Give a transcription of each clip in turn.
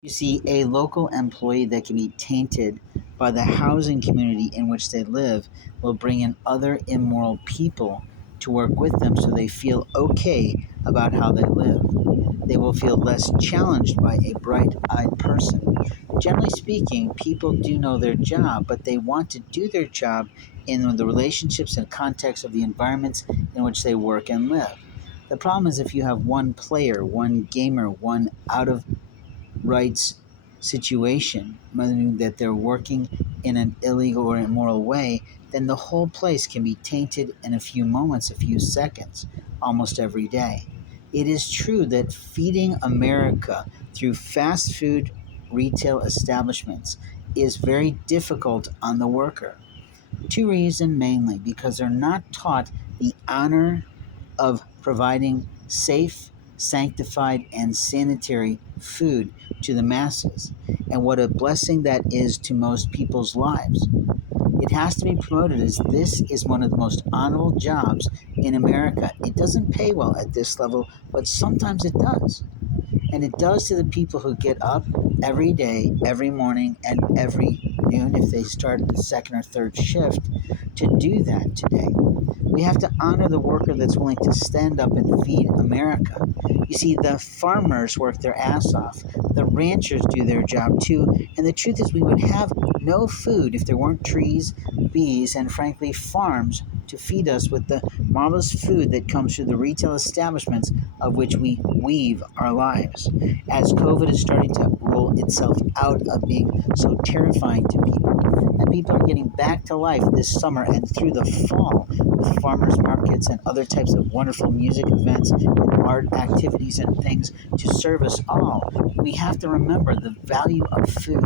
You see, a local employee that can be tainted by the housing community in which they live will bring in other immoral people to work with them so they feel okay about how they live. They will feel less challenged by a bright eyed person. Generally speaking, people do know their job, but they want to do their job in the relationships and context of the environments in which they work and live. The problem is if you have one player, one gamer, one out of rights situation, meaning that they're working in an illegal or immoral way, then the whole place can be tainted in a few moments, a few seconds, almost every day. It is true that feeding America through fast food retail establishments is very difficult on the worker. Two reasons mainly because they're not taught the honor of providing safe, sanctified, and sanitary food to the masses, and what a blessing that is to most people's lives. It has to be promoted as this is one of the most honorable jobs in America. It doesn't pay well at this level, but sometimes it does. And it does to the people who get up every day, every morning, and every noon if they start the second or third shift to do that today. We have to honor the worker that's willing to stand up and feed America. You see, the farmers work their ass off, the ranchers do their job too, and the truth is, we would have no food if there weren't trees, bees, and frankly, farms to feed us with the marvelous food that comes through the retail establishments of which we weave our lives. As COVID is starting to roll itself out of being so terrifying to people, and people are getting back to life this summer and through the fall with farmers markets and other types of wonderful music events and art activities and things to serve us all. We have to remember the value of food.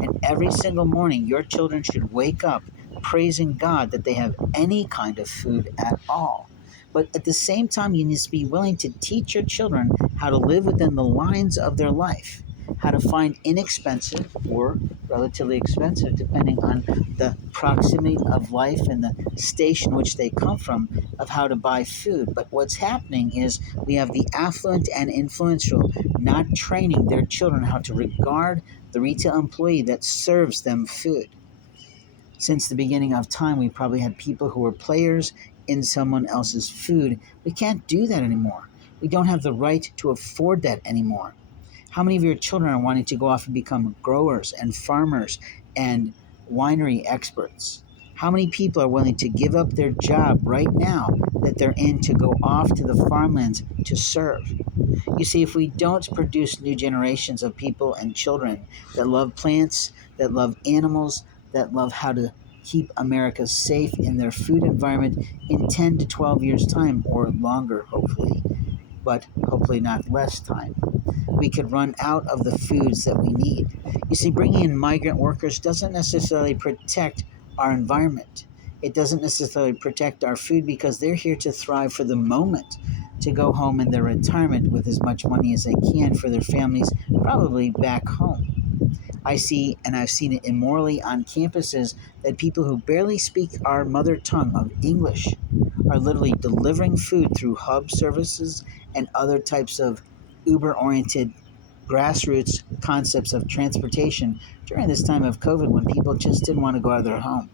And every single morning, your children should wake up praising God that they have any kind of food at all. But at the same time, you need to be willing to teach your children how to live within the lines of their life, how to find inexpensive or relatively expensive, depending on the proximity of life and the station which they come from, of how to buy food. But what's happening is we have the affluent and influential not training their children how to regard the retail employee that serves them food. Since the beginning of time, we probably had people who were players in someone else's food. We can't do that anymore. We don't have the right to afford that anymore. How many of your children are wanting to go off and become growers and farmers and winery experts? How many people are willing to give up their job right now that they're in to go off to the farmlands to serve? You see, if we don't produce new generations of people and children that love plants, that love animals, that love how to keep America safe in their food environment in 10 to 12 years' time or longer, hopefully, but hopefully not less time, we could run out of the foods that we need. You see, bringing in migrant workers doesn't necessarily protect our environment. It doesn't necessarily protect our food because they're here to thrive for the moment, to go home in their retirement with as much money as they can for their families, probably back home. I see, and I've seen it immorally on campuses, that people who barely speak our mother tongue of English are literally delivering food through hub services and other types of Uber oriented grassroots concepts of transportation during this time of COVID when people just didn't want to go out of their home.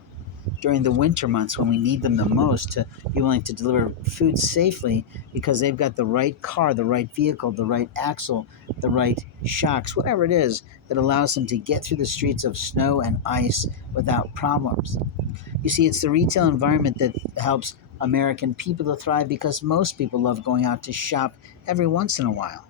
During the winter months when we need them the most to be willing to deliver food safely because they've got the right car, the right vehicle, the right axle, the right shocks, whatever it is that allows them to get through the streets of snow and ice without problems. You see, it's the retail environment that helps American people to thrive because most people love going out to shop every once in a while.